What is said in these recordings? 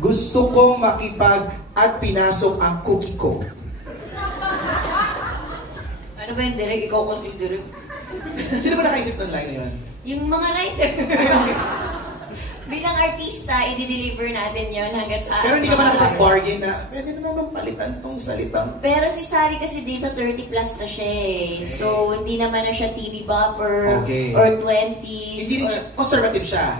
gusto kong makipag at pinasok ang cookie ko. Ano ba yung direct? Ikaw ko direct. Sino ba nakaisip ng line na yun? Yung mga writer. Bilang artista, i-deliver natin yon hanggat sa... Pero hindi ka ba nakapag-bargain na pwede naman bang palitan tong salitang? Pero si Sari kasi dito 30 plus na siya eh. So, hindi naman na siya TV bopper or 20s. Hindi rin siya, conservative siya.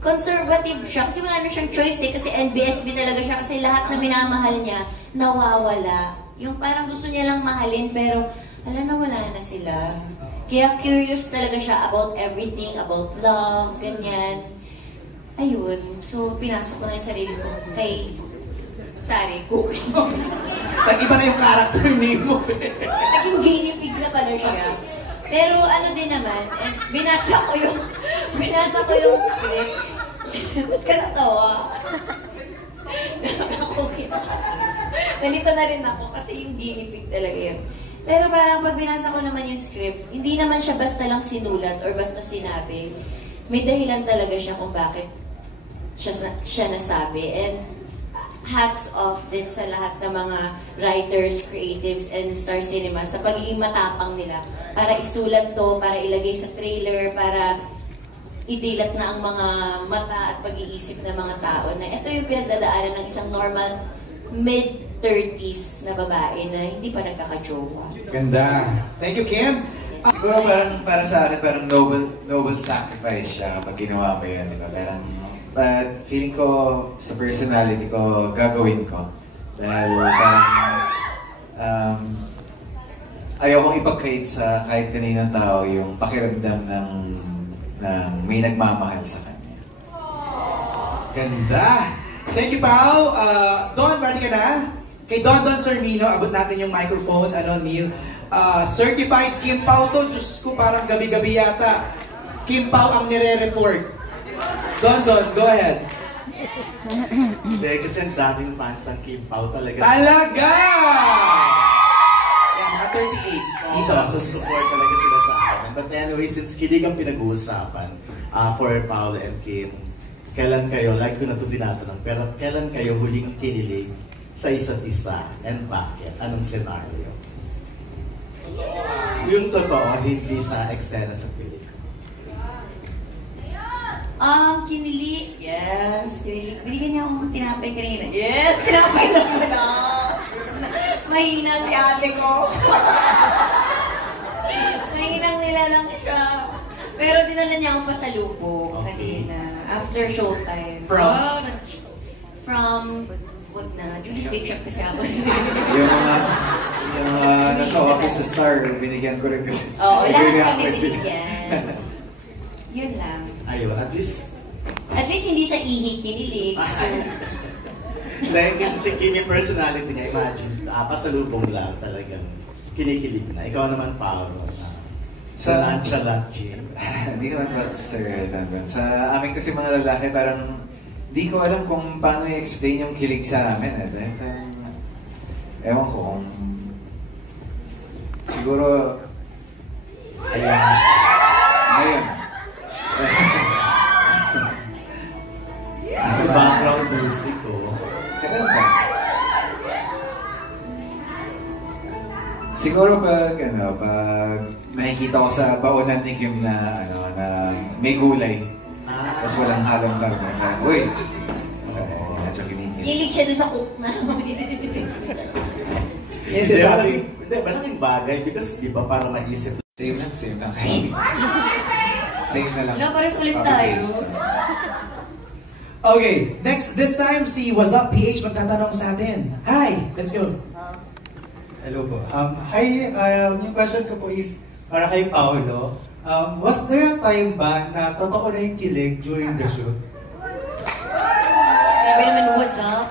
Conservative siya kasi wala na siyang choice eh. Kasi NBSB talaga siya kasi lahat na minamahal niya, nawawala. Yung parang gusto niya lang mahalin pero nawala na sila. Kaya curious talaga siya about everything, about love, ganyan. Ayun, so pinasok ko na yung sarili ko kay Sari, cookie. Nag-iba na yung character name mo eh. Naging guinea pig na pala siya. Pero ano din naman, binasa ko yung script. Ba't ka natawa? Nalito na rin ako kasi yung guinea pig talaga yun. Pero parang pag binasa ko naman yung script, hindi naman siya basta lang sinulat or basta sinabi. May dahilan talaga siya kung bakit siya nasabi. And hats off din sa lahat ng mga writers, creatives, and Star Cinema sa pagiging matapang nila para isulat to, para ilagay sa trailer, para idilat na ang mga mata at pag-iisip ng mga tao na ito yung pinagdadaanan ng isang normal mid-30s na babae na hindi pa nagkaka-jowa. Ganda. Thank you, Kim. Siguro parang para sa akin, parang noble sacrifice siya kapag ginawa mo yun, di ba? Parang, but feeling ko sa personality ko, gagawin ko. Dahil parang, ayokong ipagkait sa kahit kaninang tao yung pakiramdam ng may nagmamahal sa kanya. Ganda. Thank you, Pao. Don, ready ka na? Kay Don Sarmino, abot natin yung microphone. Neil? Certified Kim Pao to. Diyos ko, parang gabi-gabi yata. Kim Pao ang nire-report. Don, go ahead. Hindi, kasi ang daming fans ng Kim Pao talaga. Talaga! Yan, mga 38. Dito. So, support talaga sila sa amin. But anyway, since kilig ang pinag-uusapan for Paolo and Kim, kailan kayo, like ko na ito tinatanong, pero kailan kayo huling kinilig sa isa't isa and bakit? Anong senaryo? Yung totoo, hindi sa eksena sa pelikula. Kinilig. Yes, kinilig. Binigyan niya akong tinapay kanina. Yes, tinapay na pala. Mahina si ate ko. Mahinang nila lang siya. Pero dinala niya akong pasalubong kanina. After showtime. From wag na. Julie's Bake Shop kasi ako. yung nasa office sa Star, binigyan ko rin kasi. Oo, lahat kami binigyan. Yun lang. Ayun, at least hindi sa ihi kinilig. Dahil si Kim yung personality niya, imagine, pasalubong lang talagang kinikilig na. Ikaw naman, Paolo, sa nonchalant Kim. Hindi naman ba, Sir Tanton? Sa amin kasi mga lalaki, parang di ko alam kung paano i-explain yung kilig sa amin. Dahil parang, ewan ko kung siguro, ngayon. Yung background music ko. Ganun ba? Siguro pag nakikita ko sa baonan ni Kim na may gulay. Tapos walang halong karne. Uy! Medyo kinikilig. Hilig siya dun sa cook na. Yes, sabi. Hindi, malaking bagay because di ba para maisip. Same lang kayo. Same na lang. Wala, pares ulit tayo. Okay, this time si What's Up PH magtatanong sa atin. Hi, let's go. Hello po. Hi, yung question ko po is para kay Paolo. Was there a time ba na totoo na yung kilig during the shoot? Grabe naman, what's up?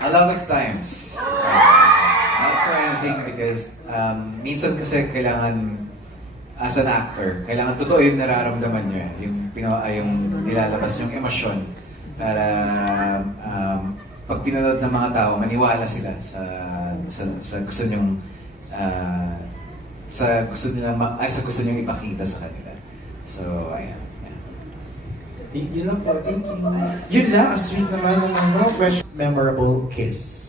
A lot of times. Not for anything because minsan kasi kailangan as an actor, kailangan totoo yung nararamdaman nyo. Yung nilalabas yung emosyon para pag pinanood ng mga tao, maniwala sila sa gusto nyong sa gusto nyong ipakita sa kanila. So, ayan. Yun lang po, thank you. Yun lang, ang sweet naman ng mga fresh, memorable kiss.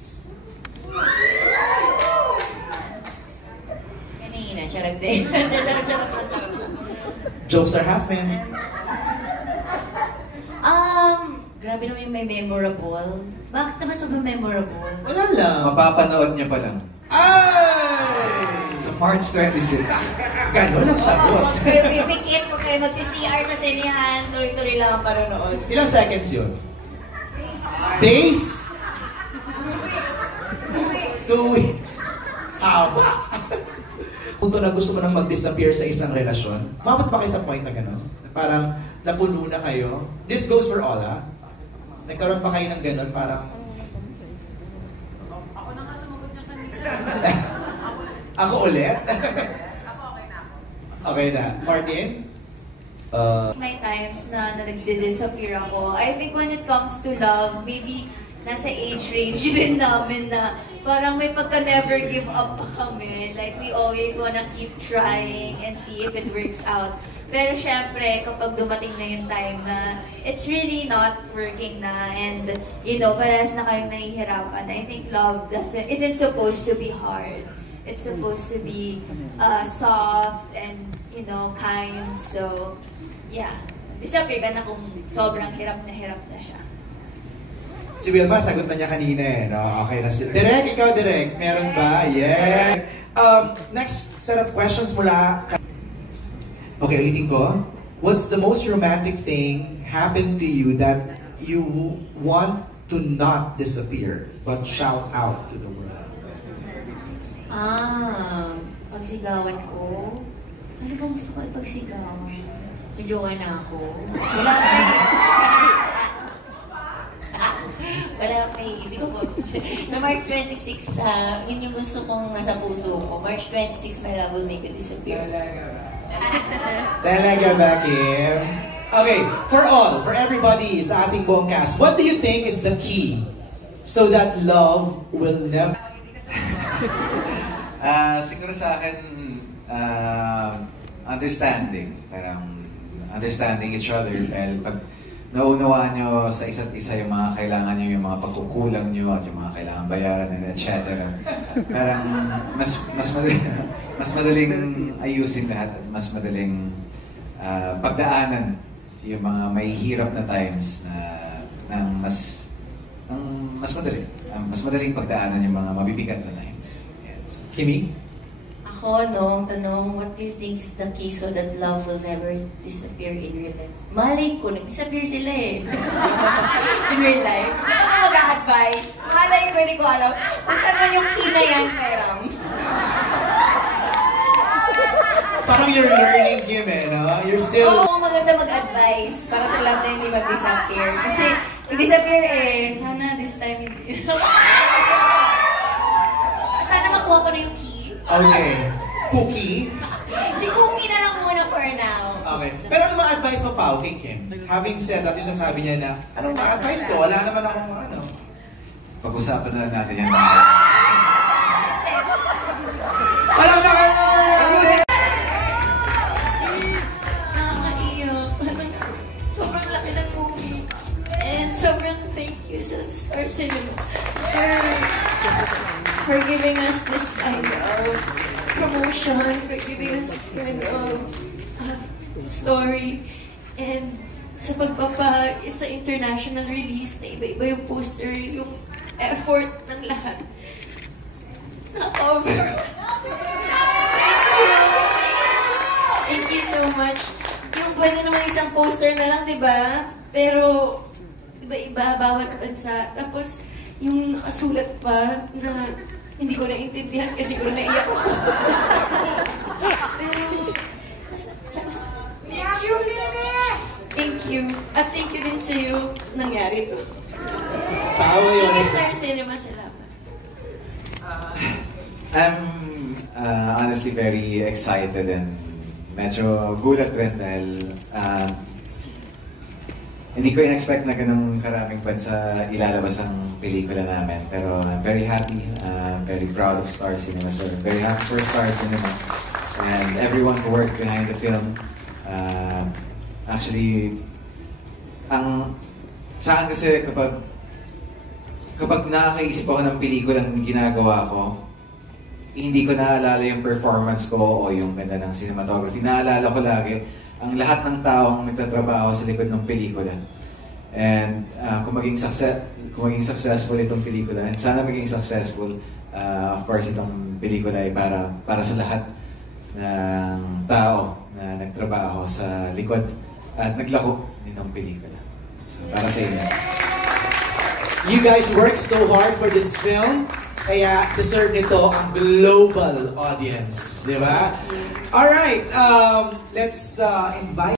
Kanina, charot din. Charot. Jokes are happen. Grabe naman yung may memorable. Bakit naman sobrang memorable? Wala lang. Mapapanood niya pa lang. Ay! Sa March 26. Ganon ang sagot. Huwag kayo pipikit, huwag kayo magsi-CR sa sinihan, tuloy-tuloy lang ang panonood. Ilang seconds yun? Days? 2 weeks? Haba! Punto na gusto mo nang mag-disappear sa isang relasyon, mabot ba kayo sa point na gano'n? Parang napuno na kayo? This goes for all, ha? Nagkaroon pa kayo ng gano'n, parang... Ako na nga sumagot niya kanina. Ako ulit? Ako okay na ako. Okay na. Martin? May times na nagdi-disappear ako. I think when it comes to love, maybe nasa age range din namin na parang may pagka-never give up pa kami. Like, we always wanna keep trying and see if it works out. Pero syempre, kapag dumating na yung time na it's really not working na and, you know, parehas na kayong nahihirapan, I think love isn't supposed to be hard. It's supposed to be soft and, you know, kind. So, yeah. Disappear ka na kung sobrang hirap na siya. Si Wilma, sagot na niya kanina eh. No? Okay na si... Direk, ikaw Direk. Meron ba? Yeah. Next set of questions mula... Okay, ulitin ko. What's the most romantic thing happened to you that you want to not disappear but shout out to the world? Pagsigawan ko. Ano bang gusto ko ipagsigawan? Medyo na ako. Wala pa hindi ko po. Sa March 26, yun yung gusto kong nasa puso ko. March 26, my love will make you disappear. Talaga ba, Kim? Okay, for everybody sa ating buong cast, what do you think is the key so that love will never... Siguro sa akin, understanding. Parang understanding each other. Dahil pag naunawaan nyo sa isa't isa yung mga kailangan nyo, yung mga pagkukulang nyo at yung mga kailangan bayaran, etc. Parang mas madaling ayusin lahat at mas madaling pagdaanan yung mga may hirap na times na mas madaling pagdaanan yung mga mabibigat na times. Yes. Kimi? Ako, no, tanong, what do you think is the key so that love will never disappear in real life? Malay ko, nag-disappear sila eh. In real life. Ito ko mag-a-advise. Malay ko, hindi ko alam. Kung saan man yung key na yan, perang. Parang you're learning, Kim eh, no? You're still... Oo, maganda mag-advise para sa lahat na hindi mag-disappear. Kasi, nag-disappear eh, sana this time hindi. Sana makuha ko na yung key. Okay. Cookie? Si Cookie na lang muna for now. Okay. Pero ano mga advice mo, Pao, kay Kim? Having said that, yung sasabi niya na, anong mga advice ko? Wala naman akong ano. Pag-usapan na natin yan. Wala ba kayo? Nakakaiyak. Sobrang laki ng movie. And sobrang thank you sa Star Cinema for giving us this kind of promotion, for giving us this kind of story. And sa sa international release na iba-iba yung poster, yung effort ng lahat. Na-cover. Thank you so much. Yung pwede naman isang poster na lang, di ba? Pero, iba-iba, bawat bansa. Tapos, yung nakasulat pa na hindi ko naintindihan kasi ko naiyak ako. Pero, thank you. Thank you. At thank you din sa'yo nangyari to. Pao yun. Thank you, Star Cinema. Salamat. I'm honestly very excited and medyo gulat rin dahil hindi ko in-expect na ganun karaming bansa ilalabas ang pelikula namin. Pero I'm very happy, very proud of Star Cinema. So I'm very happy for Star Cinema and everyone who worked behind the film. Actually, sa akin kasi kapag nakakaisip ako ng pelikulang ginagawa ko, hindi ko naalala yung performance ko o yung ganda ng cinematography. Naalala ko lagi ang lahat ng taong nagtatrabaho sa likod ng pelikula. And kung maging successful itong pelikula, and sana maging successful, of course, itong pelikula ay para sa lahat ng tao na nagtrabaho sa likod at naglako nitong pelikula. So, para sa inyo. You guys worked so hard for this film, kaya deserve nito ang global audience, di ba? Alright, let's invite